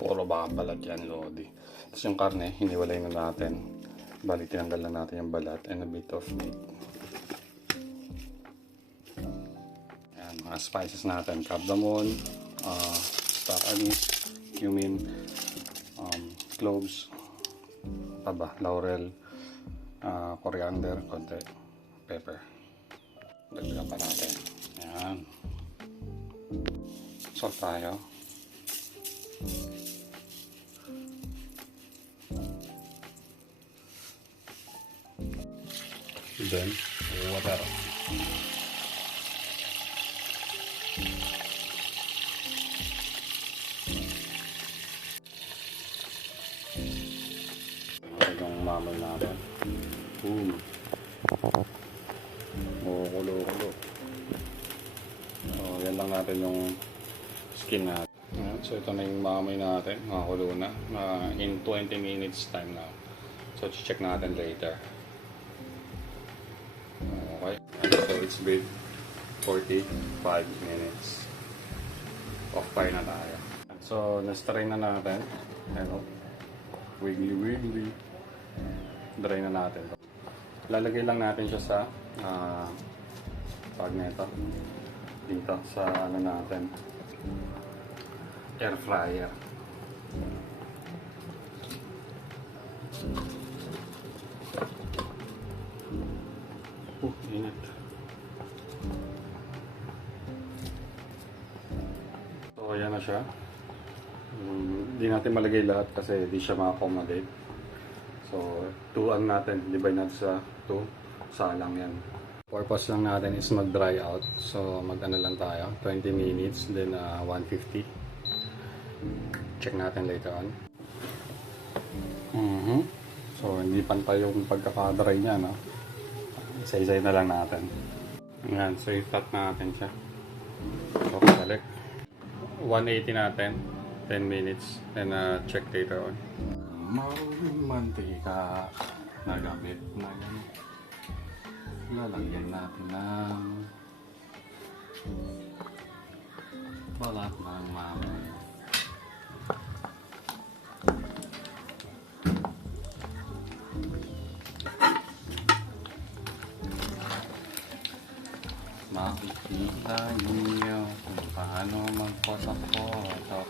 Puro baka balat yan, Lodi. Tapos yung karne, hiniwalay na natin. Bali, tinanggal na natin yung balat and a bit of meat. Ayan, mga spices natin. Cardamom, star anise, cumin, cloves, laurel, coriander, konti, pepper. Dagdagan pa natin. Ayan. Salt tayo. Then, water. Yung mamay natin. Boom. Kulo-kulo. So, yan lang natin yung skin natin. So, ito na yung mamay natin. Makakulo na. In 20 minutes time na. So, check natin later. Okay. So, it's been 45 minutes. Off fire na tayo. So, na-strain na natin. Ano? Wiggly. Dry na natin. Lalagay lang natin siya sa pag nito. Dito sa ano natin. Air fryer. Init. So, ayan na siya. Hindi natin malagay lahat kasi hindi siya ma-accommodate. So, 2 natin. Divide natin sa 2. Salang yan. Purpose lang natin is mag-dry out. So, mag-ano lang tayo. 20 minutes. Then, 150. Check natin later on. So, hindi pantay yung pagkakadry niya, no? Isa-isay na lang natin. Ayan. So, i-flat natin siya. So, balik. 180 natin. 10 minutes. Then, check later on. Mantika na gamit na yan. Lalagyan natin ng balat ng mamay. Makikita niyo kung paano magpotok-potok.